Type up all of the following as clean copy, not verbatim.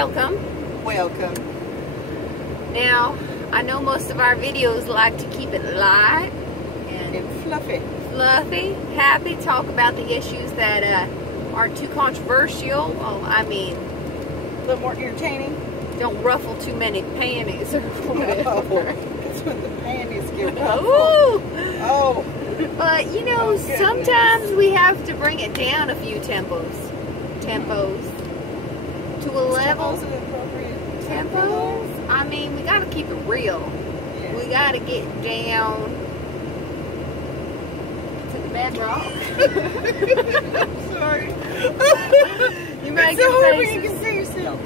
Welcome. Welcome. Now, I know most of our videos like to keep it light And fluffy. fluffy, happy, talk about the issues that aren't too controversial. Oh, I mean, A little more entertaining. don't ruffle too many panties or Oh, whatever. that's when the panties get ruffled. Ooh. Oh. But, you know, Oh, goodness. sometimes we have to bring it down a few tempos. To a level. Tempos are appropriate. Tempos? I mean, we got to keep it real. Yes. We got to get down to the bedrock. I'm sorry. You It's making so hard when you faces. can see yourself.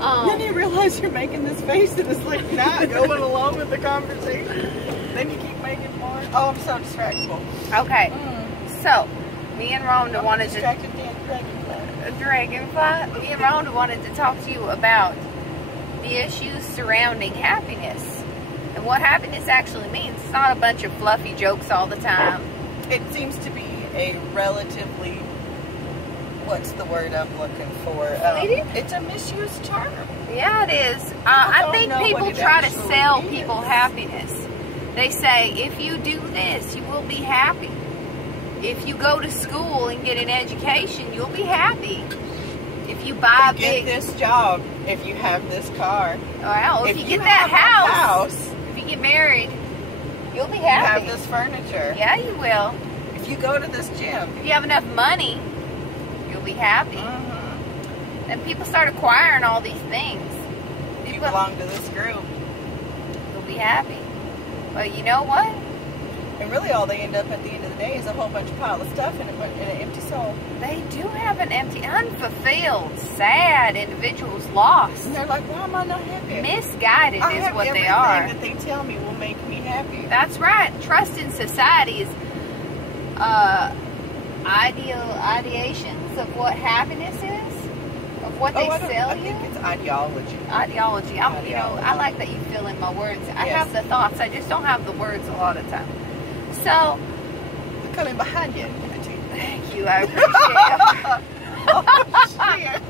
Oh. Then you realize you're making this face and it's like not going along with the conversation. Then you keep making more. Oh, I'm so distractible. Okay. So, me and Rhonda wanted to... Distracted dragonfly. Dragonfly. Me and Rhonda wanted to talk to you about the issues surrounding happiness and what happiness actually means. It's not a bunch of fluffy jokes all the time. It seems to be a relatively, what's the word I'm looking for? Fleeting? It's a misused term. Yeah, it is. I don't think know people what it try to actually sell is. people happiness. They say, if you do this, you will be happy. If you go to school and get an education, you'll be happy. If you buy a You get big... this job if you have this car. Well, if you get have that a house, if you get married, you'll be you happy. have this furniture. Yeah, you will. If you go to this gym. If you have enough money, you'll be happy. Mm-hmm. And people start acquiring all these things. If you belong to this group. You'll be happy. But you know what? And really all they end up at the end of the day is a whole bunch of pile of stuff in an empty soul. They do have an empty, unfulfilled, sad individuals lost. And they're like, why am I not happy? Misguided I is have what everything they are. that they tell me will make me happy. That's right. Trust in society is ideations of what happiness is, of what they sell I you. think it's ideology. Ideology. You know, Ideology. I like that you fill in my words. I Yes. have the thoughts. I just don't have the words a lot of the time. So, I'm coming behind you. thank you. I appreciate it. Oh, shit.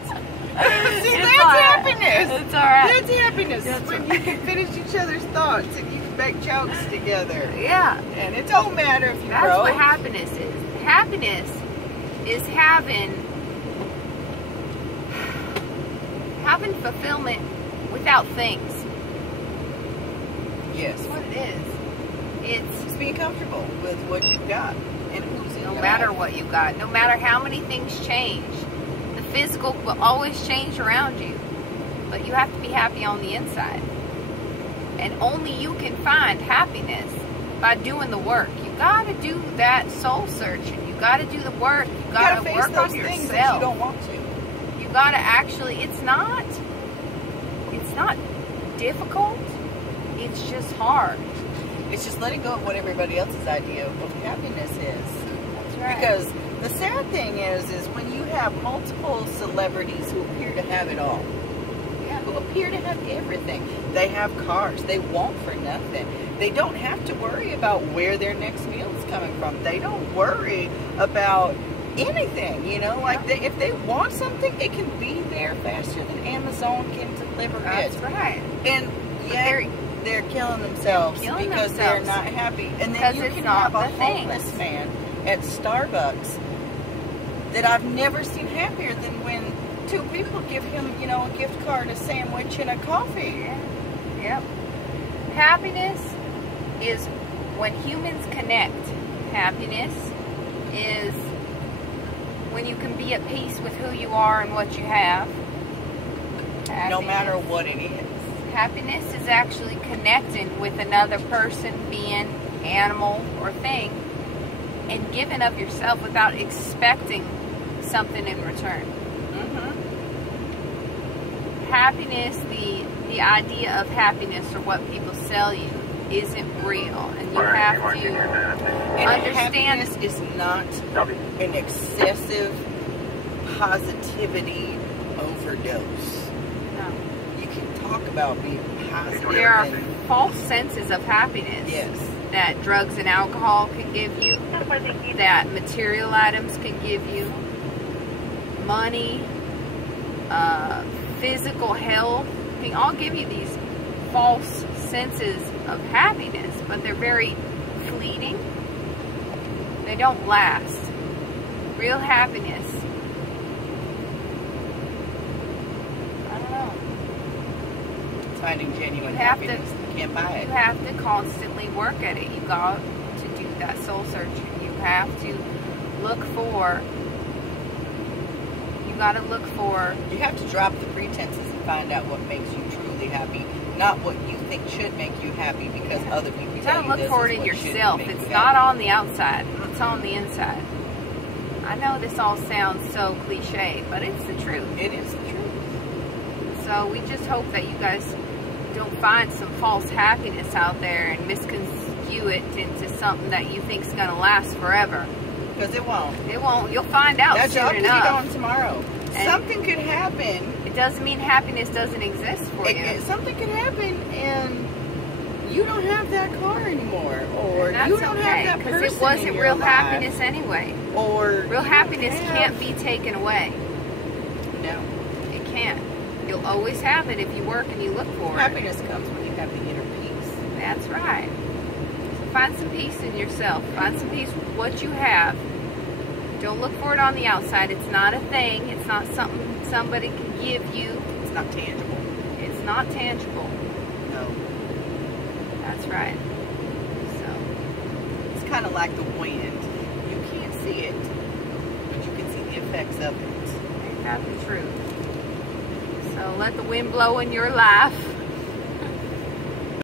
See, It's that's all right. happiness. It's all right. That's happiness. That's when right. you can finish each other's thoughts and you can make jokes together. Yeah. And it don't matter if you That's broke. what happiness is. Happiness is having fulfillment without things. Yes. That's what it is. It's Just being comfortable with what you've got and who's in no your matter life. what you got, no matter how many things change, the physical will always change around you. But you have to be happy on the inside. And only you can find happiness by doing the work. You gotta do that soul searching. You gotta do the work. You gotta face work those on things that yourself. you don't want to. You gotta actually, it's not difficult, it's just hard. It's just letting go of what everybody else's idea of happiness is. That's right. Because the sad thing is when you have multiple celebrities who appear to have it all, Yeah. who appear to have everything. They have cars. They want for nothing. They don't have to worry about where their next meal is coming from. They don't worry about anything, you know, like if they want something, it can be there faster than Amazon can deliver That's it. right. And yet they're killing themselves because they're not happy. And then Because you it's can not have a the things. homeless man at Starbucks that I've never seen happier than when two people give him, you know, a gift card, a sandwich, and a coffee. Yep. Happiness is when humans connect. Happiness is when you can be at peace with who you are and what you have. No matter what it is. Happiness is actually connecting with another person, being, animal, or thing, and giving of yourself without expecting something in return. Happiness, the idea of happiness or what people sell you isn't real, and you have to understand. Happiness is not an excessive positivity overdose. No. You can talk about being positive. There are false senses of happiness that drugs and alcohol can give you, that material items can give you, money, physical health. They all give you these false senses of happiness, but they're very fleeting. They don't last. Real happiness, I don't know. It's finding genuine You have to- happiness. You can't buy it. You have to constantly work at it. You got to do that soul searching. You have to look for. You got to look for. You have to drop the pretenses and find out what makes you truly happy, not what you think should make you happy because other people You tell got to you look this for is it in what should yourself. make It's you not happy. on the outside. It's on the inside. I know this all sounds so cliche, but it's the truth. It is the truth. So we just hope that you guys don't find some false happiness out there and misconstrue it into something that you think's going to last forever. Because it won't. It won't. You'll find out That job soon could be enough. gone tomorrow. And- Something could happen. It doesn't mean happiness doesn't exist for you. Something could happen and you don't have that car anymore, or And that's you don't okay, have that person because it wasn't in your real life, happiness anyway. or Real you happiness don't have- can't be taken away. No, It can't. You'll always have it if you work and you look for it. happiness comes when you have the inner peace. That's right. So find some peace in yourself. Find some peace with what you have. Don't look for it on the outside. It's not a thing. It's not something somebody can give you. It's not tangible. It's not tangible. No, That's right. So, it's kind of like the wind. You can't see it, but you can see the effects of it. ain't that the truth? So let the wind blow in your life.